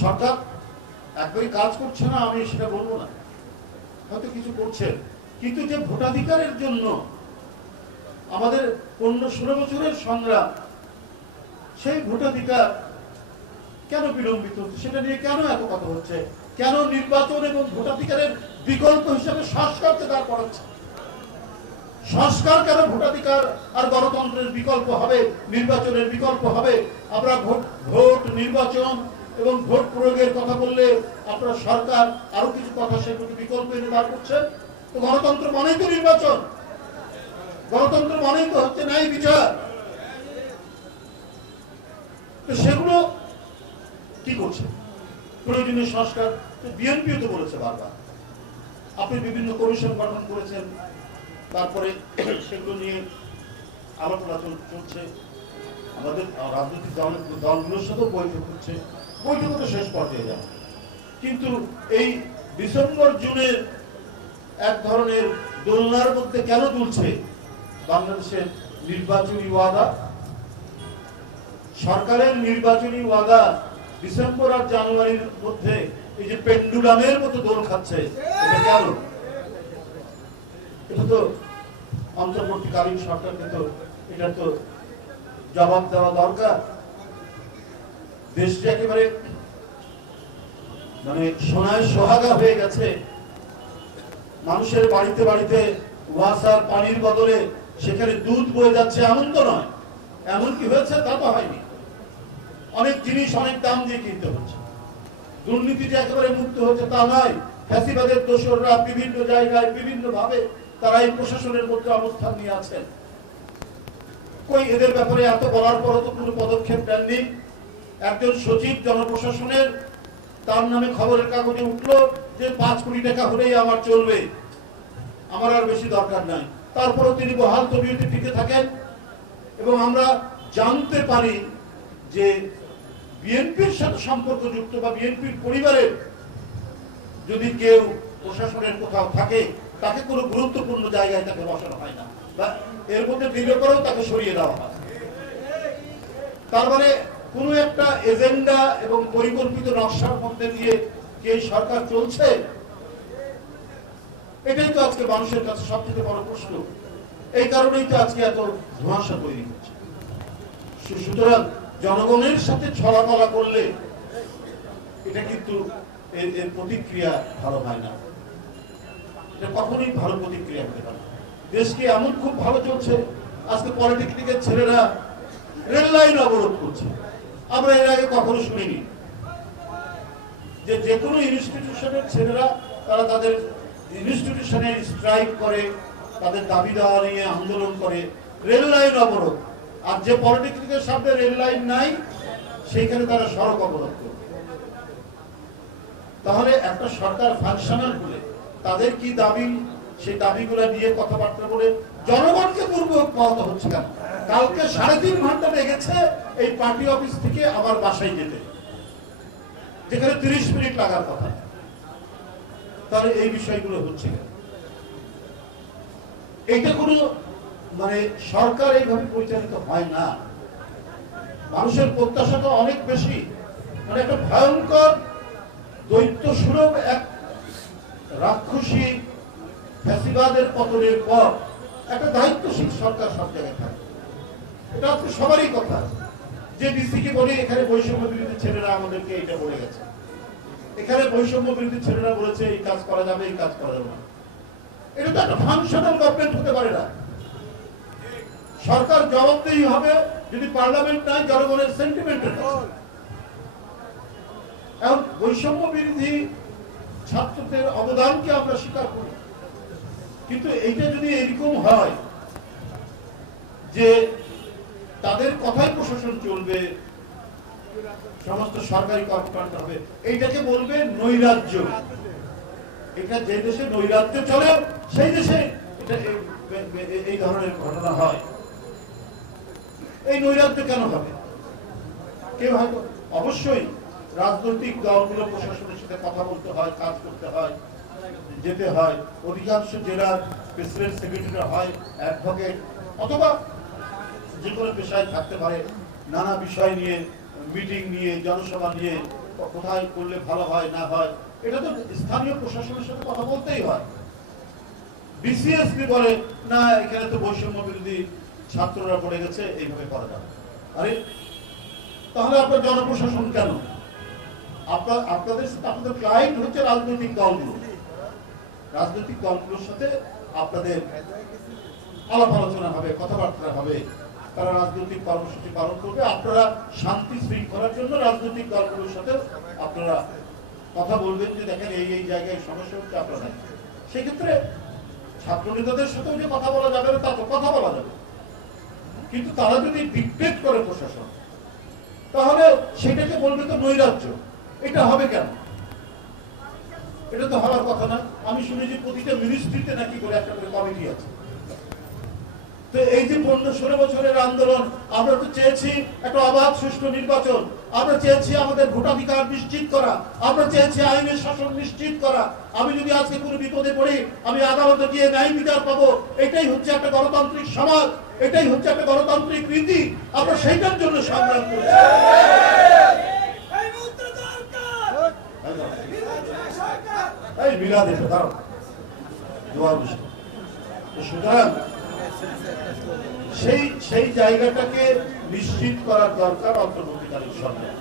সরকার একবারই কাজ করছে না, আমি সেটা বলবো না, হয়তো কিছু করছে, কিন্তু যে ভোটাধিকারের জন্য আমাদের 15-16 বছরের সংগ্রাম, সেই ভোটাধিকার কেন বিলম্বিত হচ্ছে, সেটা নিয়ে কেন এত কথা হচ্ছে, কেন নির্বাচন এবং ভোটাধিকারের বিকল্প হিসেবে সংস্কারকে দাঁড় করাচ্ছে? সংস্কার কেন ভোটাধিকার আর গণতন্ত্রের বিকল্প হবে, নির্বাচনের বিকল্প হবে? আমরা ভোট নির্বাচন এবং ভোট প্রয়োগের কথা বললে আপনারা সরকার আরো কিছু কথা সেগুলোকে বিকল্প এনে দাঁড় করছেন। তো গণতন্ত্র মানেই তো নির্বাচন, গণতন্ত্র মানেই তো হচ্ছে ন্যায় বিচার। তো সেগুলো কি করছে? প্রয়োজনীয় সংস্কার বিএনপিও তো বলেছে বারবার, আপনি বিভিন্ন কমিশন গঠন করেছেন, তারপরে সেগুলো নিয়ে আলোচনা চলছে, আমাদের রাজনৈতিক দলগুলোর সাথেও বৈঠক হচ্ছে, বৈঠক তো শেষ পর্যায়ে যাবে। কিন্তু এই ডিসেম্বর জুনের এক ধরনের দোলনার মধ্যে কেন দুলছে বাংলাদেশের নির্বাচনী ওয়াদা? সরকারের নির্বাচনী ওয়াদা ডিসেম্বর আর জানুয়ারির মধ্যে এই যে পেন্ডুলামের মতো দোল খাচ্ছে, এটা কেন? এটা তো অন্তর্বর্তীকালীন সরকারকে তো এটা তো জবাব দেওয়া দরকার। দেশটা একেবারে মানে সোনায় সোহাগা হয়ে গেছে, মানুষের বাড়িতে বাড়িতে ওয়াসার পানির বদলে সেখানে দুধ বয়ে যাচ্ছে, এমন তো নয়। এমন কি হয়েছে? তা তো হয়নি। অনেক জিনিস অনেক দাম দিয়ে কিনতে হচ্ছে। দুর্নীতি যে একেবারে মুক্ত হচ্ছে তা নয়। ফ্যাসিবাদের দোসররা বিভিন্ন জায়গায় বিভিন্ন ভাবে তারা এই প্রশাসনের মধ্যে অবস্থান নিয়ে আছেন। কই এদের ব্যাপারে এত বলার পরও তো কোনো পদক্ষেপ নেননি। একজন সচিব জনপ্রশাসনের, তার নামে খবরের কাগজে উঠলো যে 5 কোটি টাকা হলেই আমার চলবে, আমার আর বেশি দরকার নাই। তারপরও তিনি বহাল তবিয়তে টিকে থাকেন এবং আমরা জানতে পারি যে বিএনপির সাথে সম্পর্কযুক্ত বা বিএনপির পরিবারের যদি কেউ প্রশাসনের কোথাও থাকে, তাকে কোনো গুরুত্বপূর্ণ জায়গায় তাকে বসানো হয় না, বা এর মধ্যে দৃঢ় করেও তাকে সরিয়ে দেওয়া হয়। তার মানে কোনো একটা এজেন্ডা এবং পরিকল্পিত নকশার মধ্যে দিয়ে কি সরকার চলছে? এটাই তো আজকে মানুষের কাছে সবথেকে বড় প্রশ্ন। এই কারণেই তো আজকে এত ধোঁয়াশা তৈরি হচ্ছে। সুতরাং জনগণের সাথে ছলাকলা করলে এটা কিন্তু এর প্রতিক্রিয়া ভালো হয় না, এটা কখনোই ভালো প্রতিক্রিয়া হতে পারে। দেশকে এমন খুব ভালো চলছে, আজকে পলিটেকনিকের ছেলেরা রেল লাইন অবরোধ করছে। আমরা এর আগে কখনো শুনিনি যে কোনো ইনস্টিটিউশনের ছেলেরা তারা তাদের ইনস্টিটিউশনে স্ট্রাইক করে, তাদের দাবি দেওয়া নিয়ে আন্দোলন করে, রেল লাইন অবরোধ। আর যে পলিটেকনিকের সামনে রেল লাইন নাই সেইখানে তারা সড়ক অবরোধ করে। তাহলে একটা সরকার ফাংশনাল হলে তাদের কি দাবি, সেই দাবিগুলো নিয়ে কথাবার্তা বলে জনগণকে দুর্ভোগ পাওয়াতে হচ্ছে কেন? কালকে 3.5 ঘন্টা লেগেছে এই পার্টি অফিস থেকে আবার বাসায় যেতে, যেখানে 30 মিনিট লাগার কথা। তাহলে এই বিষয়গুলো হচ্ছে কেন? এইটা কোনো মানে সরকার এইভাবে পরিচালিত হয় না। মানুষের প্রত্যাশা তো অনেক বেশি। মানে একটা ভয়ঙ্কর দৈত্য সুলভ এক রাক্ষসী ফ্যাসিবাদের পতনের পর একটা দায়িত্বশীল সরকার সব জায়গায় থাকে। এটা হচ্ছে সবারই কথা। যে ডিসিকে বলে এখানে বৈষম্য বিরোধী ছেলেরা আমাদেরকে এটা বলে গেছে, এখানে বৈষম্য বিরোধী ছেলেরা বলেছে এই কাজ করা যাবে, এই কাজ করা যাবে না। এটা তো একটা ফাংশনাল গভর্নমেন্ট হতে পারে না। সরকার জবাবদেহি হবে যদি পার্লামেন্ট নাই জনগণের সেন্টিমেন্টের কাছে। এখন বৈষম্য বিরোধী ছাত্রদের অবদানকে আমরা স্বীকার করি, কিন্তু এইটা যদি এরকম হয় যে তাদের কথাই প্রশাসন চলবে, সমস্ত সরকারি কর্মকাণ্ড হবে, এইটাকে বলবে নৈরাজ্য। এটা যে দেশে নৈরাজ্য চলে সেই দেশে এটা এই ধরনের ঘটনা হয়। এই নৈরাজ্য কেন হবে? কেউ হয়তো অবশ্যই রাজনৈতিক দলগুলো প্রশাসনের সাথে কথা বলতে হয়, কাজ করতে হয়, যেতে হয়। অধিকাংশ জেলার প্রেসিডেন্ট সেক্রেটারি হয় অ্যাডভোকেট, অথবা যে কোনো পেশায় থাকতে পারে। নানা বিষয় নিয়ে মিটিং নিয়ে, জনসভা নিয়ে কোথায় করলে ভালো হয় না হয় এটা তো স্থানীয় প্রশাসনের সাথে কথা বলতেই হয়। বিসিএসপি বলে না এখানে তো বৈষম্য বিরোধী ছাত্ররা পড়ে গেছে, এইভাবে করা যাবে। আরে তাহলে আপনার জনপ্রশাসন কেন? আপনাদের সাথে আপনাদের ক্লায়েন্ট হচ্ছে রাজনৈতিক দলগুলো। রাজনৈতিক দলগুলোর সাথে আপনাদের আলাপ আলোচনা হবে, কথাবার্তা হবে, তারা রাজনৈতিক কর্মসূচি পালন করবে। আপনারা শান্তি শৃঙ্খলার জন্য রাজনৈতিক দলগুলোর সাথে আপনারা কথা বলবেন যে দেখেন এই এই জায়গায় সমস্যা হচ্ছে আপনারা। সেক্ষেত্রে ছাত্র নেতাদের সাথেও যে কথা বলা যাবে না তা তো কথা বলা যাবে, কিন্তু তারা যদি ডিক্টেট করে প্রশাসন তাহলে সেটাকে বলবে তো নৈরাজ্য। এটা হবে কেন? এটা তো হওয়ার কথা না। আমি শুনেছি প্রতিটা মিনিস্ট্রিতে নাকি করে একটা করে কমিটি আছে। তো এই যে 15-16 বছরের আন্দোলন, আমরা তো চেয়েছি একটা অবাধ সুষ্ঠু নির্বাচন, আমরা চেয়েছি আমাদের ভোটাধিকার নিশ্চিত করা, আমরা চেয়েছি আইনের শাসন নিশ্চিত করা। আমি যদি আজকে কোনো বিপদে পড়ি আমি আদালতে গিয়ে ন্যায় বিচার পাবো, এটাই হচ্ছে একটা গণতান্ত্রিক সমাজ, এটাই হচ্ছে একটা গণতান্ত্রিক রীতি। আমরা সেইটার জন্য সংগ্রাম করছি। এই মিলাদ এসে দাঁড়াও, সুতরাং সেই জায়গাটাকে নিশ্চিত করার দরকার অন্তর্বর্তীকালীন সরকার।